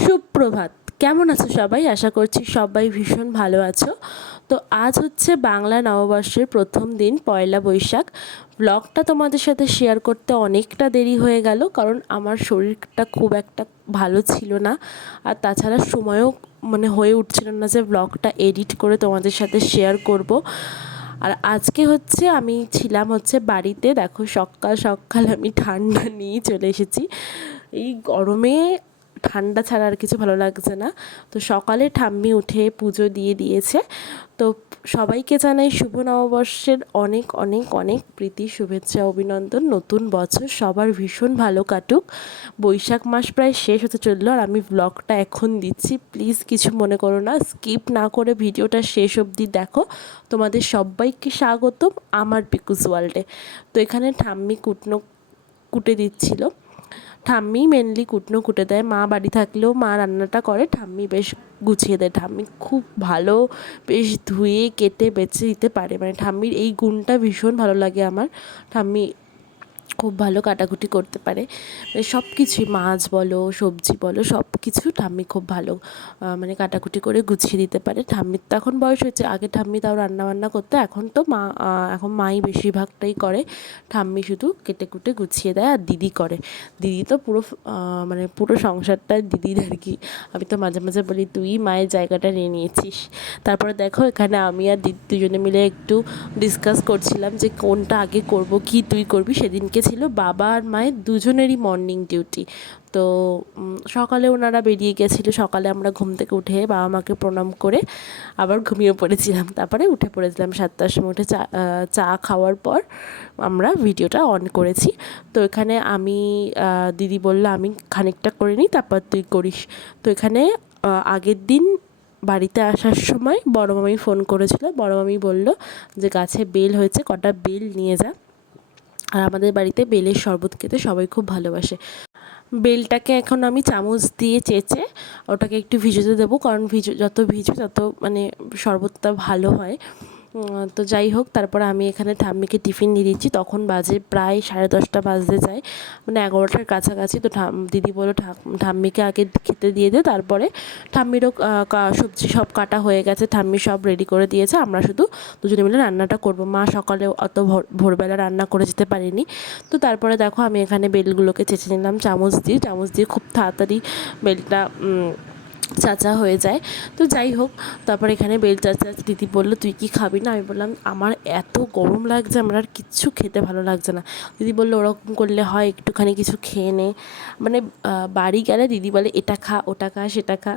সুপ্রভাত। কেমন আছো সবাই? আশা করছি সবাই ভীষণ ভালো আছো। তো আজ হচ্ছে বাংলা নববর্ষের প্রথম দিন, পয়লা বৈশাখ। ব্লগটা তোমাদের সাথে শেয়ার করতে অনেকটা দেরি হয়ে গেল, কারণ আমার শরীরটা খুব একটা ভালো ছিল না। আর তাছাড়া সময়ও হয়ে উঠছিল না যে ব্লগটা এডিট করে তোমাদের সাথে শেয়ার করব। আর আজকে হচ্ছে আমি ছিলাম হচ্ছে বাড়িতে। দেখো সকাল সকাল আমি ঠান্ডা নিয়ে চলে এসেছি। এই গরমে ঠান্ডা ছাড়া আর কিছু ভালো লাগছে না। তো সকালে ঠাম্মি উঠে পুজো দিয়ে দিয়েছে। তো সবাইকে জানাই শুভ নববর্ষের অনেক অনেক অনেক প্রীতি, শুভেচ্ছা, অভিনন্দন। নতুন বছর সবার ভীষণ ভালো কাটুক। বৈশাখ মাস প্রায় শেষ হতে চললো, আর আমি ব্লগটা এখন দিচ্ছি। প্লিজ কিছু মনে করো না, স্কিপ না করে ভিডিওটা শেষ অবধি দেখো। তোমাদের সবাইকে স্বাগতম আমার পিকুস ওয়ার্ল্ডে। তো এখানে ঠাম্মি কুটনো কুটে দিচ্ছিল। ঠাম্মি মেনলি কুটনো কুটে দেয়, মা বাড়ি থাকলেও মা রান্নাটা করে, ঠাম্মি বেশ গুছিয়ে দেয়। ঠাম্মি খুব ভালো বেশ ধুয়ে কেটে বেছে দিতে পারে, ঠাম্মির এই গুণটা ভীষণ ভালো লাগে আমার। ঠাম্মি খুব ভালো কাটাকুটি করতে পারে, সব কিছুই, মাছ বলো সবজি বলো সব কিছু ঠাম্মি খুব ভালো কাটাকুটি করে গুছিয়ে দিতে পারে। ঠাম্মির তো এখন বয়স হয়েছে, আগে ঠাম্মি তাও রান্নাবান্না করতে, এখন তো মা এখন মাই বেশিরভাগটাই করে। ঠাম্মি শুধু কেটে কুটে গুছিয়ে দেয়, আর দিদি করে। দিদি তো পুরো পুরো সংসারটা দিদির আর কি। আমি তো মাঝে মাঝে বলি তুই মায়ের জায়গাটা নিয়ে নিয়েছিস। তারপরে দেখো এখানে আমি আর দিদি দুজনে মিলে একটু ডিসকাস করছিলাম যে কোনটা আগে করব, কি তুই করবি। সেদিনকে ছিল বাবা আর মায়ের দুজনেরই মর্নিং ডিউটি। তো সকালে ওনারা বেরিয়ে গেছিলো। সকালে আমরা ঘুম থেকে উঠে বাবা মাকে প্রণাম করে আবার ঘুমিয়ে পড়েছিলাম। তারপরে উঠে পড়েছিলাম 7টার সময়। উঠে চা খাওয়ার পর আমরা ভিডিওটা অন করেছি। তো এখানে আমি দিদি বললো আমি খানিকটা করে নিই, তারপর তুই করিস। তো এখানে আগের দিন বাড়িতে আসার সময় বড় মামি ফোন করেছিল। বড় মামি বলল যে গাছে বেল হয়েছে, কটা বেল নিয়ে যা। আর আমাদের বাড়িতে বেলের শরবত খেতে সবাই খুব ভালোবাসে। বেলটাকে এখন আমি চামচ দিয়ে চেঁচে ওটাকে একটু ভিজোতে দেবো, কারণ যত ভিজবে তত শরবতটা ভালো হয়। তো যাই হোক, তারপরে আমি এখানে ঠাম্মিকে টিফিন দিয়ে দিচ্ছি। তখন বাজে প্রায় 10:30 বাজতে যায়, 11টার কাছাকাছি। তো দিদি বললো ঠাম্মিকে আগে খেতে দিয়ে দে, তারপরে ঠাম্মিরও সবজি সব কাটা হয়ে গেছে, ঠাম্মি সব রেডি করে দিয়েছে, আমরা শুধু দুজনে মিলে রান্নাটা করবো। মা সকালে অত ভোরবেলা রান্না করে যেতে পারিনি। তো তারপরে দেখো আমি এখানে বেলগুলোকে চেঁচে নিলাম চামচ দিয়ে খুব তাড়াতাড়ি বেলটা চাচা হয়ে যায়। তো যাই হোক, তারপর এখানে বেল চাচা দিদি বললো তুই কি খাবি না? আমি বললাম আমার এত গরম লাগছে, আমার আর কিচ্ছু খেতে ভালো লাগছে না। দিদি বললো ওরকম করলে হয়, একটুখানি কিছু খেয়ে নে। বাড়ি গেলে দিদি বলে এটা খা, ওটা খা, সেটা খা,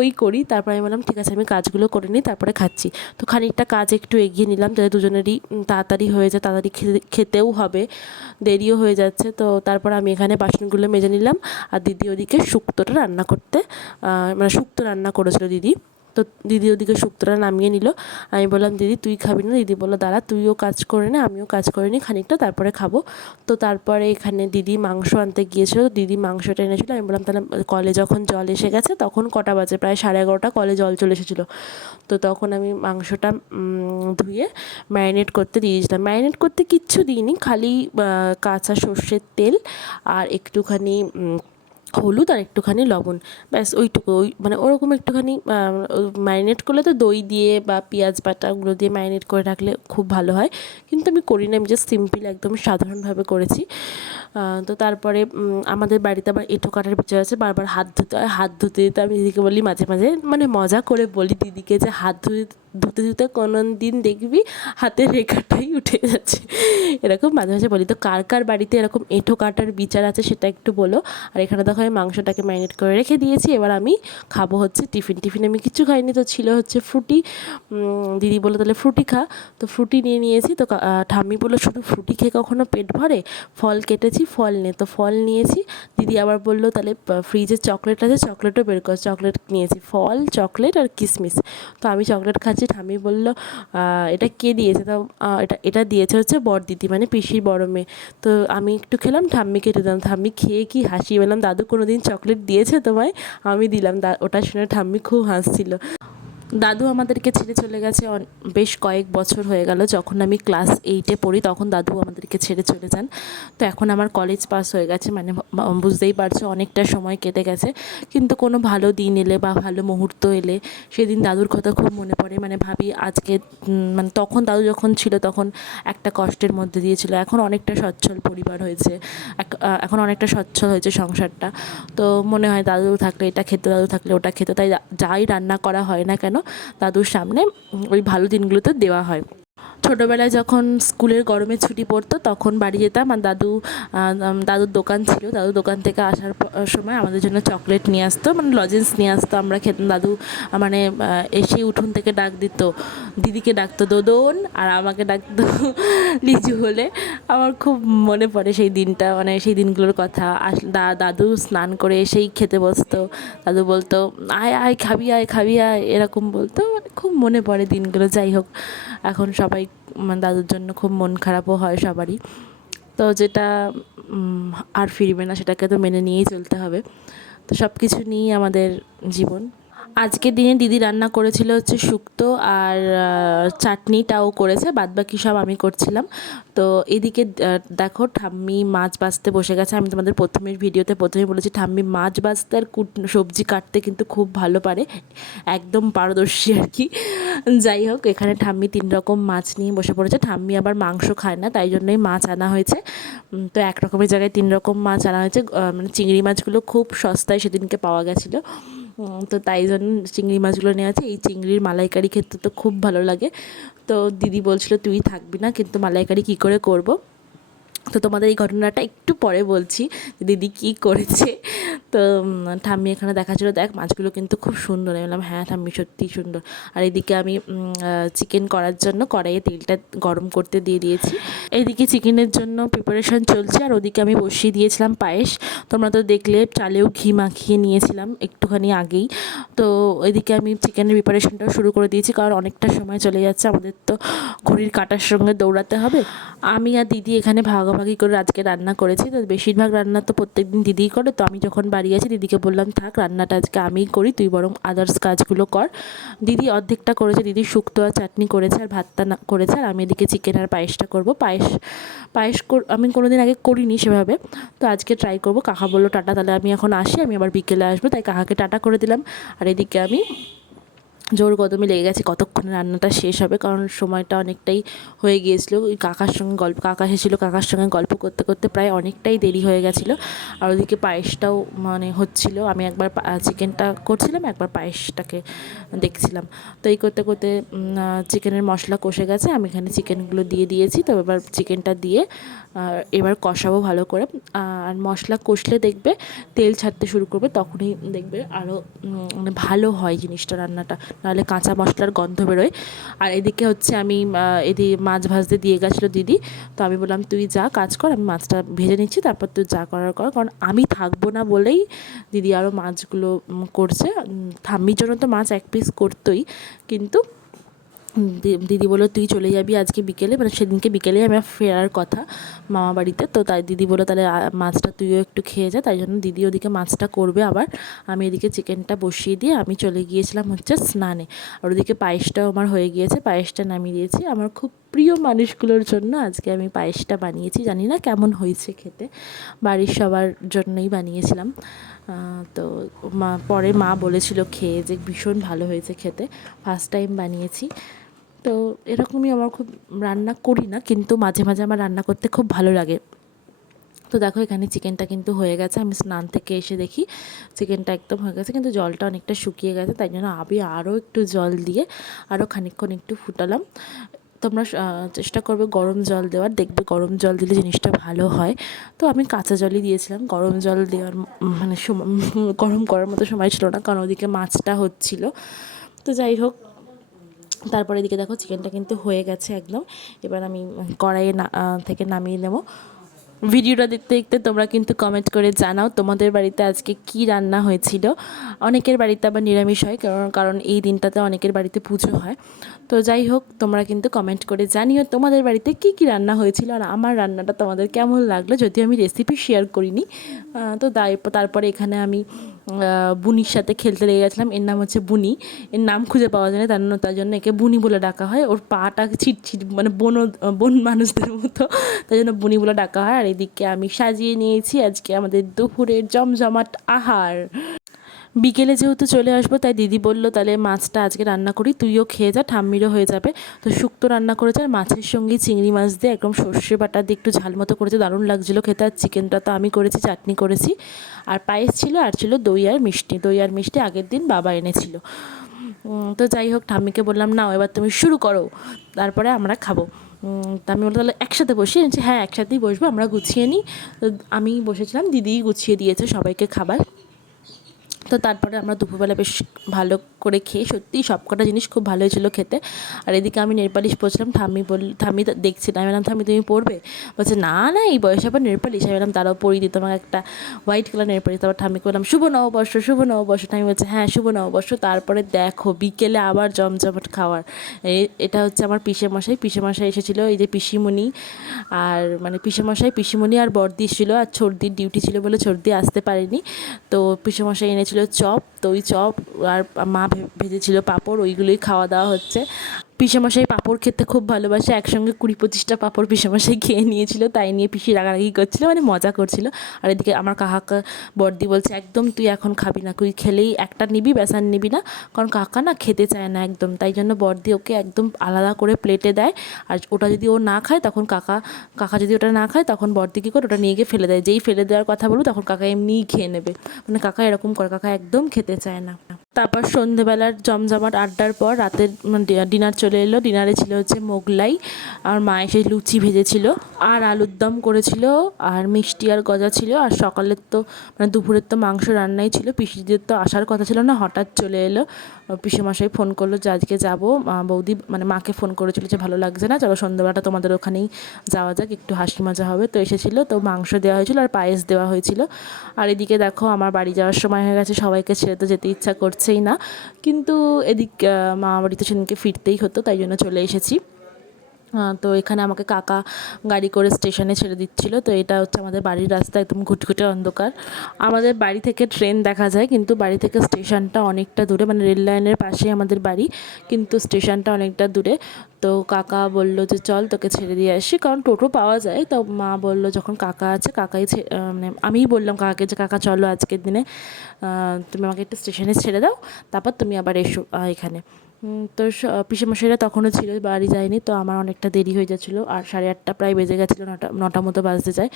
ওই করি। তারপর আমি বললাম ঠিক আছে আমি কাজগুলো করে নিই, তারপরে খাচ্ছি। তো খানিকটা কাজ একটু এগিয়ে নিলাম যাতে দুজনেরই তাড়াতাড়ি হয়ে যায়, তাড়াতাড়ি খেতেও হবে, দেরিও হয়ে যাচ্ছে। তো তারপর আমি এখানে বাসনগুলো মেজে নিলাম, আর দিদি ওদিকে শুক্তোটা রান্না করতে শুক্তো রান্না করেছিল দিদি। তো দিদি ওদিকে শুক্তোটা নামিয়ে নিল। আমি বললাম দিদি তুই খাবি না? দিদি বললো দাঁড়া তুইও কাজ করে নে, আমিও কাজ করে নিই খানিকটা, তারপরে খাবো। তো তারপরে এখানে দিদি মাংস আনতে গিয়েছিলো, দিদি মাংসটা এনেছিলো। আমি বললাম তাহলে কলে যখন জল এসে গেছে, তখন কটা বাজে প্রায় 11:30, কলে জল চলে এসেছিলো। তো তখন আমি মাংসটা ধুয়ে ম্যারিনেট করতে দিয়েছিলাম। ম্যারিনেট করতে কিচ্ছু দিইনি, খালি কাঁচা সর্ষের তেল আর একটুখানি হলুদ আর একটুখানি লবণ, ব্যাস ওইটুকু। ওরকম একটুখানি ম্যারিনেট করলে তো দই দিয়ে বা পেঁয়াজ বাটা ওগুলো দিয়ে ম্যারিনেট করে রাখলে খুব ভালো হয়, কিন্তু আমি করি না, আমি জাস্ট সিম্পল একদম সাধারণভাবে করেছি। তো তারপরে আমাদের বাড়িতে আবার এঁঠো কাটার বিচার আছে, বারবার হাত ধুতে হয়। হাত ধুতে ধুতে আমি দিদিকে বলি মাঝে মাঝে, মজা করে বলি দিদিকে যে হাত ধুতে ধুতে কোনো দিন দেখবি হাতের রেখাটাই উঠে যাচ্ছে, এরকম মাঝে মাঝে বলি। তো কার কার বাড়িতে এরকম এঁঠো কাটার বিচার আছে সেটা একটু বলো। আর এখানে দেখো আমি মাংসটাকে ম্যারিনেট করে রেখে দিয়েছি। এবার আমি খাবো হচ্ছে টিফিন আমি কিছু খাইনি, তো ছিল হচ্ছে ফ্রুটি। দিদি বললো তাহলে ফ্রুটি খা, তো ফ্রুটি নিয়ে নিয়েছি। তো ঠাম্মি বললো শুধু ফ্রুটি খেয়ে কখনো পেট ভরে, ফল কেটেছি ফল নে, তো ফল নিয়েছি। দিদি আবার বললো তাহলে ফ্রিজে চকলেট আছে, চকলেটও বের কর, চকলেট নিয়েছি, ফল চকলেট আর কিশমিশ। তো আমি চকলেট খাচ্ছি, ঠাম্মি বললো এটা কে দিয়েছে? তো এটা দিয়েছে হচ্ছে বড়দিদি, পিসির বড় মেয়ে। তো আমি একটু খেলাম, ঠাম্মিকে দিলাম। ঠাম্মি খেয়ে কি হাসি, বললাম দাদু কোনো দিন চকলেট দিয়েছে তোমায়? আমি দিলাম। ওটা শুনে ঠাম্মি খুব হাসছিল। দাদু আমাদেরকে ছেড়ে চলে গেছে বেশ কয়েক বছর হয়ে গেল। যখন আমি ক্লাস 8-এ পড়ি তখন দাদু আমাদেরকে ছেড়ে চলে যান। তো এখন আমার কলেজ পাস হয়ে গেছে, মানে বুঝতেই পারছো অনেকটা সময় কেটে গেছে, কিন্তু কোনো ভালো দিন এলে বা ভালো মুহূর্ত এলে সেদিন দাদুর কথা খুব মনে পড়ে। মানে ভাবি আজকে মানে তখন দাদু যখন ছিল তখন একটা কষ্টের মধ্যে দিয়েছিল, এখন অনেকটা সচ্ছল পরিবার হয়েছে, এখন অনেকটা সচ্ছল হয়েছে সংসারটা। তো মনে হয় দাদু থাকলে এটা খেতো, দাদু থাকলে ওটা খেতো, তাই যাই রান্না করা হয় না কেন দাদুর সামনে ওই ভালো দিনগুলোতে দেওয়া হয়। ছোটোবেলায় যখন স্কুলের গরমের ছুটি পড়তো তখন বাড়ি যেতাম, আর দাদুর দোকান ছিল, দাদুর দোকান থেকে আসার সময় আমাদের জন্য চকলেট নিয়ে আসতো, মানে লজেন্স নিয়ে আসতো, আমরা খেতাম। দাদু মানে এসেই উঠোন থেকে ডাক দিত, দিদিকে ডাকতো দোদন আর আমাকে ডাকতো লিচু হলে। আমার খুব মনে পড়ে সেই দিনটা, মানে সেই দিনগুলোর কথা। দাদু স্নান করে এসেই খেতে বসতো, দাদু বলতো আয় আয় খাবি আয় খাবি আয়, এরকম বলতো। মানে খুব মনে পড়ে দিনগুলো। যাই হোক, এখন সবাই মানে দাদুর জন্য খুব মন খারাপও হয় সবারই। তো যেটা আর ফিরবে না সেটাকে তো মেনে নিয়েই চলতে হবে। তো সব কিছু নিয়েই আমাদের জীবন। আজকের দিনে দিদি রান্না করেছিল হচ্ছে শুক্তো আর চাটনিটাও করেছে, বাদবাকি সব আমি করছিলাম। তো এদিকে দেখো ঠাম্মি মাছ বাছতে বসে গেছে। আমি তোমাদের প্রথমের ভিডিওতে প্রথমেই বলেছি ঠাম্মি মাছ বাছতে আর সবজি কাটতে কিন্তু খুব ভালো পারে, একদম পারদর্শী আর কি। যাই হোক, এখানে ঠাম্মি 3 রকম মাছ নিয়ে বসে পড়েছে। ঠাম্মি আবার মাংস খায় না, তাই জন্যই মাছ আনা হয়েছে। তো এক রকমের জায়গায় 3 রকম মাছ আনা হয়েছে। মানে চিংড়ি মাছগুলো খুব সস্তায় সেদিনকে পাওয়া গেছিলো, তো তাই জন্য চিংড়ি মাছগুলো নেওয়া আছে। এই চিংড়ির মালাইকারি খেতে তো খুব ভালো লাগে। তো দিদি বলছিল তুই থাকবি না, কিন্তু মালাইকারি কী করে করব। তো তোমাদের এই ঘটনাটা একটু পরে বলছি দিদি কী করেছে। তো ঠাম্মি এখানে দেখাচ্ছিল, দেখ মাছগুলো কিন্তু খুব সুন্দর। আমি বললাম হ্যাঁ ঠাম্মি সত্যিই সুন্দর। আর এদিকে আমি চিকেন করার জন্য কড়াইয়ে তেলটা গরম করতে দিয়ে দিয়েছি। এইদিকে চিকেনের জন্য প্রিপারেশন চলছে, আর ওদিকে আমি বসিয়ে দিয়েছিলাম পায়েস। তোমরা তো দেখলে চালেও ঘি মাখিয়ে নিয়েছিলাম একটুখানি আগেই। তো এদিকে আমি চিকেনের প্রিপারেশনটাও শুরু করে দিয়েছি, কারণ অনেকটা সময় চলে যাচ্ছে, আমাদের তো ঘড়ির কাঁটার সঙ্গে দৌড়াতে হবে। আমি আর দিদি এখানে ভাগাভাগি করে আজকে রান্না করেছি। তো বেশিরভাগ রান্না তো প্রত্যেকদিন দিদিই করে। তো আমি যখন বাড়ি আছি দিদিকে বললাম থাক রান্নাটা আজকে আমিই করি, তুই বরং আদার্স কাজগুলো কর। দিদি অর্ধেকটা করেছে, দিদি শুক্তো আর চাটনি করেছে আর ভাতটা করেছে, আর আমি এদিকে চিকেন আর পায়েসটা করব। পায়েস আমি কোনোদিন আগে করিনি সেভাবে, তো আজকে ট্রাই করব। কাকা বললো টাটা, তাহলে আমি এখন আসি, আমি আবার বিকেলে আসবো, তাই কাকাকে টাটা করে দিলাম। আর এদিকে আমি জোর কদমে লেগে গেছি কতক্ষণে রান্নাটা শেষ হবে, কারণ সময়টা অনেকটাই হয়ে গিয়েছিলো। ওই কাকার সঙ্গে কাকা এসেছিলো, কাকার সঙ্গে গল্প করতে করতে প্রায় অনেকটাই দেরি হয়ে গেছিলো। আর ওদিকে পায়েসটাও মানে হচ্ছিলো, আমি একবার চিকেনটা করছিলাম, একবার পায়েসটাকে দেখছিলাম। তো এই করতে করতে চিকেনের মশলা কষে গেছে, আমি এখানে চিকেনগুলো দিয়ে দিয়েছি। তো এবার চিকেনটা দিয়ে এবার কষাবো ভালো করে। আর মশলা কষলে দেখবে তেল ছাড়তে শুরু করবে, তখনই দেখবে আরও মানে ভালো হয় জিনিসটা, রান্নাটা। নাহলে কাঁচা মশলার গন্ধ বেরোয়। আর এদিকে হচ্ছে আমি মাছ ভাজতে দিয়ে গেছিলো দিদি। তো আমি বললাম তুই যা কাজ কর, আমি মাছটা ভেজে নিচ্ছি, তারপর তুই যা করার কর। কারণ আমি থাকবো না বলেই দিদি আরও মাছগুলো করছে। ঠাম্মির জন্য তো মাছ 1 পিস করতোই, কিন্তু দিদি বললো তুই চলে যাবি আজকে বিকেলে, মানে সেদিনকে বিকেলেই আমার ফেরার কথা মামা বাড়িতে। তো তাই দিদি বললো তাহলে মাছটা তুইও একটু খেয়ে যা, তাই জন্য দিদি ওদিকে মাছটা করবে। আবার আমি এদিকে চিকেনটা বসিয়ে দিয়ে আমি চলে গিয়েছিলাম হচ্ছে স্নানে। আর ওদিকে পায়েসটাও আমার হয়ে গিয়েছে, পায়েসটা নামিয়ে দিয়েছি। আমার খুব প্রিয় মানুষগুলোর জন্য আজকে আমি পায়েসটা বানিয়েছি, জানি না কেমন হয়েছে খেতে, বাড়ির সবার জন্যই বানিয়েছিলাম। তো পরে মা বলেছিল খেয়ে যে ভীষণ ভালো হয়েছে খেতে, ফার্স্ট টাইম বানিয়েছি। তো এরকমই আমার খুব, রান্না করি না কিন্তু মাঝে মাঝে আমার রান্না করতে খুব ভালো লাগে। তো দেখো এখানে চিকেনটা কিন্তু হয়ে গেছে, আমি স্নান থেকে এসে দেখি চিকেনটা একদম হয়ে গেছে, কিন্তু জলটা অনেকটা শুকিয়ে গেছে, তাই জন্য আমি আরও একটু জল দিয়ে আরও খানিকক্ষণ একটু ফুটালাম। তোমরা চেষ্টা করবে গরম জল দেওয়ার, দেখবে গরম জল দিলে জিনিসটা ভালো হয়। তো আমি কাঁচা জলই দিয়েছিলাম, গরম জল দেওয়ার মানে গরম করার মতো সময় ছিল না, কারণ ওদিকে মাছটা হচ্ছিলো। তো যাই হোক, তারপরে এদিকে দেখো চিকেনটা কিন্তু হয়ে গেছে একদম। এবার আমি কড়াইয়ে থেকে নামিয়ে নেব। ভিডিওটা দেখতে দেখতে তোমরা কিন্তু কমেন্ট করে জানাও তোমাদের বাড়িতে আজকে কি রান্না হয়েছিল। অনেকের বাড়িতে আবার নিরামিষ হয়, কারণ এই দিনটাতে অনেকের বাড়িতে পুজো হয়। তো যাই হোক, তোমরা কিন্তু কমেন্ট করে জানিও তোমাদের বাড়িতে কি কি রান্না হয়েছিল, আর আমার রান্নাটা তোমাদের কেমন লাগলো, যদিও আমি রেসিপি শেয়ার করিনি। তো তারপরে এখানে আমি বুনির সাথে খেলতে লেগে গেছিলাম। এর নাম হচ্ছে বুনি, এর নাম খুঁজে পাওয়া যায় না, তার জন্য একে বুনি বলে ডাকা হয়। ওর পাটা ছিটছিট মানে বন মানুষদের মতো, তাই জন্য বুনি বলে ডাকা হয়। আর এদিকে আমি সাজিয়ে নিয়েছি আজকে আমাদের দুপুরের জমজমাট আহার। বিকেলে যেহেতু চলে আসবো, তাই দিদি বললো তাহলে মাছটা আজকে রান্না করি, তুইও খেয়ে যা, ঠাম্মিরও হয়ে যাবে। তো শুক্তো রান্না করেছে, আর মাছের সঙ্গে চিংড়ি মাছ দিয়ে একদম সর্ষে বাটা দিয়ে একটু ঝাল মতো করেছে, দারুণ লাগছিলো খেতে। আর চিকেনটা তো আমি করেছি, চাটনি করেছি, আর পায়েস ছিল, আর ছিল দই আর মিষ্টি আগের দিন বাবা এনেছিল। তো যাই হোক, ঠাম্মিকে বললাম নাও এবার তুমি শুরু করো, তারপরে আমরা খাবো। তা আমি বললাম তাহলে একসাথে বসি, হ্যাঁ একসাথেই বসবো, আমরা গুছিয়ে নিই। তো আমি বসেছিলাম, দিদিই গুছিয়ে দিয়েছে সবাইকে খাবার। তো তারপরে আমরা দুপুরবেলা বেশ ভালো করে খেয়ে, সত্যিই সব কটা জিনিস খুব ভালো হয়েছিলো খেতে। আর এদিকে আমি নেল পালিশ পরছিলাম, ঠাম্মি দেখছি না, আমি বললাম ঠাম্মি তুমি পরবে? বলছে না না এই বয়সে আবার নেল পালিশ। আমি বললাম তারাও পরিয়ে দিত আমাকে একটা হোয়াইট কালার নেল পালিশ। তারপর ঠাম্মিকে বললাম শুভ নববর্ষ, শুভ নববর্ষ। ঠাম্মি বলছে হ্যাঁ শুভ নববর্ষ। তারপরে দেখো বিকেলে আবার জমজমাট খাওয়ার। এটা হচ্ছে আমার পিসেমশাই এসেছিলো, এই যে পিসিমণি, আর মানে পিসিমণি আর বড়দি ছিল, আর ছর্দির ডিউটি ছিল বলে ছর্দি আসতে পারেনি। তো পিসেমশাই এনেছিল চপ, তো ওই চপ আর মা ভেজেছিল পাঁপড়, ওইগুলোই খাওয়া দাওয়া হচ্ছে। পিসেমশাই পাঁপড় খেতে খুব ভালোবাসে, একসঙ্গে 20-25টা পাঁপড় পিসেমশাই খেয়ে নিয়েছিল, তাই নিয়ে পিসি রাগারাগি করছিল, মানে মজা করছিল। আর এদিকে আমার কাকা বড়দি বলছে একদম তুই এখন খাবি না, তুই খেলেই একটা নিবি, বেসান নিবি না, কারণ কাকা না খেতে চায় না একদম, তাই জন্য বড়দি ওকে একদম আলাদা করে প্লেটে দেয়। আর ওটা যদি ও না খায় তখন কাকা যদি ওটা না খায় তখন বড়দি কী করে ওটা নিয়ে গিয়ে ফেলে দেয়, যেই ফেলে দেওয়ার কথা বলবো তখন কাকা এমনিই খেয়ে নেবে, মানে কাকা এরকম করে, কাকা একদম খেতে চায় না। তারপর সন্ধেবেলার জমজমাট আড্ডার পর রাতের ডিনার চলে এলো। ডিনারে ছিল হচ্ছে মোগলাই, আর মা এসে লুচি ভেজেছিল, আর আলুর দম করেছিল, আর মিষ্টি আর গজা ছিল। আর সকালের তো মানে দুপুরের তো মাংস রান্নাই ছিল, পিসিদের তো আসার কথা ছিল না, হঠাৎ চলে এলো। পিসেমশাই ফোন করলো যে আজকে যাবো, বৌদি মানে মাকে ফোন করেছিল যে ভালো লাগছে না, চলো সন্ধ্যাবেলাটা তোমাদের ওখানেই যাওয়া যাক, একটু হাসি মজা হবে। তো এসেছিলো, তো মাংস দেওয়া হয়েছিল আর পায়েস দেওয়া হয়েছিল। আর এদিকে দেখো আমার বাড়ি যাওয়ার সময় হয়ে গেছে, সবাইকে ছেড়ে তো যেতে ইচ্ছা করছেই না, কিন্তু এদিক মামা বাড়িতে সেদিনকে ফিরতেই হতো, তাই জন্য চলে এসেছি। তো এখানে আমাকে কাকা গাড়ি করে স্টেশনে ছেড়ে দিচ্ছিলো। তো এটা হচ্ছে আমাদের বাড়ির রাস্তা, একদম ঘুটঘুটে অন্ধকার। আমাদের বাড়ি থেকে ট্রেন দেখা যায়, কিন্তু বাড়ি থেকে স্টেশনটা অনেকটা দূরে, মানে রেল লাইনের পাশেই আমাদের বাড়ি, কিন্তু স্টেশনটা অনেকটা দূরে। তো কাকা বললো যে চল তোকে ছেড়ে দিয়ে আসি, কারণ টোটো পাওয়া যায়। তো মা বললো যখন কাকা আছে, মানে আমিই বললাম কাকাকে যে কাকা চলো আজকের দিনে তুমি আমাকে একটা স্টেশনে ছেড়ে দাও, তারপর তুমি আবার এসো এখানে। তো পিসেমশাইরা তখনও ছিল, বাড়ি যায়নি। তো আমার অনেকটা দেরি হয়ে যাচ্ছিলো, আর 8:30 প্রায় বেজে গেছিলো, নটা মতো বাজতে যায়।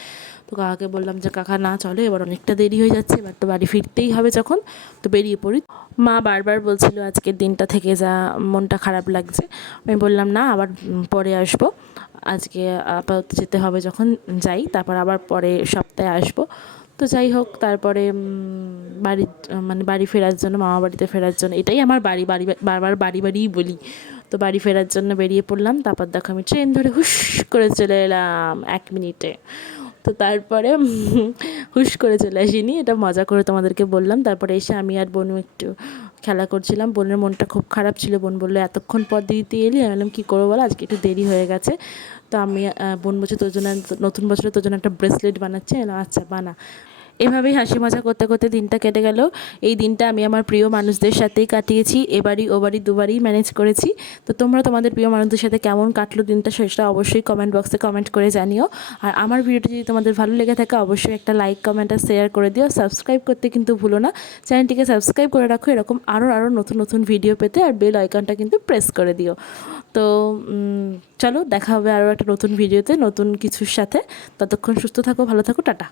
তো কাকাকে বললাম যে কাকা না চলো, এবার অনেকটা দেরি হয়ে যাচ্ছে, এবার তো বাড়ি ফিরতেই হবে যখন, তো বেরিয়ে পড়ি। মা বারবার বলছিল আজকের দিনটা থেকে যা, মনটা খারাপ লাগছে। আমি বললাম না, আবার পরে আসবো, আজকে আপাতত যেতে হবে, যখন যাই তারপর আবার পরে সপ্তাহে আসবো। তো যাই হোক, তারপরে মানে বাড়ি ফেরার জন্য, মামা বাড়িতে ফেরার জন্য, এটাই আমার বারবার বাড়িই বলি। তো বাড়ি ফেরার জন্য বেরিয়ে পড়লাম। তারপর দেখো আমি ট্রেন ধরে হুশ করে চলে এলাম 1 মিনিটে। তো তারপরে হুশ করে চলে আসিনি, এটা মজা করে তোমাদেরকে বললাম। তারপরে এসে আমি আর বোনু একটু খেলা করছিলাম, বোনের মনটা খুব খারাপ ছিল। বোন বললো এতক্ষণ পর দিদি এলি, আমি বললাম কী করবো বলো, আজকে একটু দেরি হয়ে গেছে। তো আমি বোন বলছে তোর জন্য নতুন বছরে তোর জন্য একটা ব্রেসলেট বানাচ্ছে, আচ্ছা বানা। এভাবেই হাসি মজা করতে করতে দিনটা কেটে গেল। এই দিনটা আমি আমার প্রিয় মানুষদের সাথেই কাটিয়েছি, এবারই ওবারই দুবারই ম্যানেজ করেছি। তো তোমরা তোমাদের প্রিয় মানুষদের সাথে কেমন কাটলো দিনটা, সেটা অবশ্যই কমেন্ট বক্সে কমেন্ট করে জানিও। আর আমার ভিডিওটি যদি তোমাদের ভালো লেগে থাকে অবশ্যই একটা লাইক, কমেন্ট আর শেয়ার করে দিও। সাবস্ক্রাইব করতে কিন্তু ভুলো না, চ্যানেলটিকে সাবস্ক্রাইব করে রাখো এরকম আরও নতুন নতুন ভিডিও পেতে, আর বেল আইকনটা কিন্তু প্রেস করে দিও। তো চলো দেখা হবে আরও একটা নতুন ভিডিওতে নতুন কিছুর সাথে। ততক্ষণ সুস্থ থাকো, ভালো থাকো, টাটা।